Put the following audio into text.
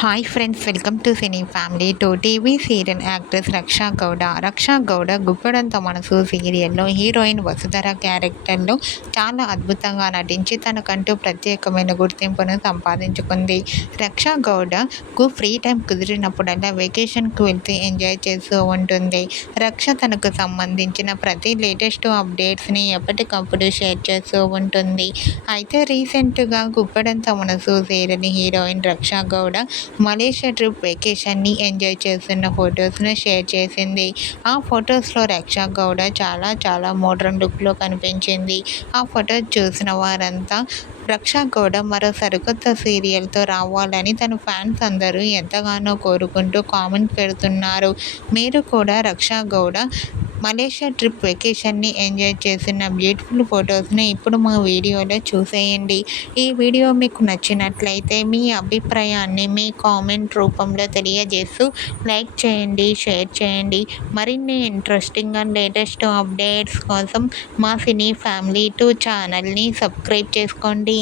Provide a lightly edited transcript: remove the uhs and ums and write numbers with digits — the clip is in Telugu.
Hi friends, welcome to cine family. TV serial actress Raksha Gowda Guppedantha Manasu సీరియల్లో హీరోయిన్ వసుధర క్యారెక్టర్లో చాలా అద్భుతంగా నటించి తనకంటూ ప్రత్యేకమైన గుర్తింపును సంపాదించుకుంది. రక్షా గౌడకు ఫ్రీ టైం కుదిరినప్పుడల్లా వెకేషన్కి వెళ్తే ఎంజాయ్ చేస్తూ ఉంటుంది. రక్ష తనకు సంబంధించిన ప్రతి లేటెస్ట్ అప్డేట్స్ని ఎప్పటికప్పుడు షేర్ చేస్తూ ఉంటుంది. అయితే రీసెంట్గా గుప్పెడంత మనసు సీరియల్ హీరోయిన్ రక్షా గౌడ మలేషియా ట్రిప్ వెకేషన్ని ఎంజాయ్ చేస్తున్న ఫొటోస్ను షేర్ చేసింది. ఆ ఫొటోస్లో రక్షా గౌడ చాలా మోడ్రన్ లుక్లో కనిపించింది. ఆ ఫొటోస్ చూసిన వారంతా రక్షా గౌడ మరో సరికొత్త సీరియల్తో రావాలని తన ఫ్యాన్స్ అందరూ ఎంతగానో కోరుకుంటూ కామెంట్ పెడుతున్నారు. మీరు కూడా రక్షా గౌడ మలేషియా ట్రిప్ వెకేషన్ని ఎంజాయ్ చేసిన బ్యూటిఫుల్ ఫొటోస్ని ఇప్పుడు మా వీడియోలో చూసేయండి. ఈ వీడియో మీకు నచ్చినట్లయితే మీ అభిప్రాయాన్ని మీ కామెంట్ రూపంలో తెలియజేస్తూ లైక్ చేయండి, షేర్ చేయండి. మరిన్ని ఇంట్రెస్టింగ్ అండ్ లేటెస్ట్ అప్డేట్స్ కోసం మా సినీ ఫ్యామిలీ 2 ఛానల్ని సబ్స్క్రైబ్ చేసుకోండి.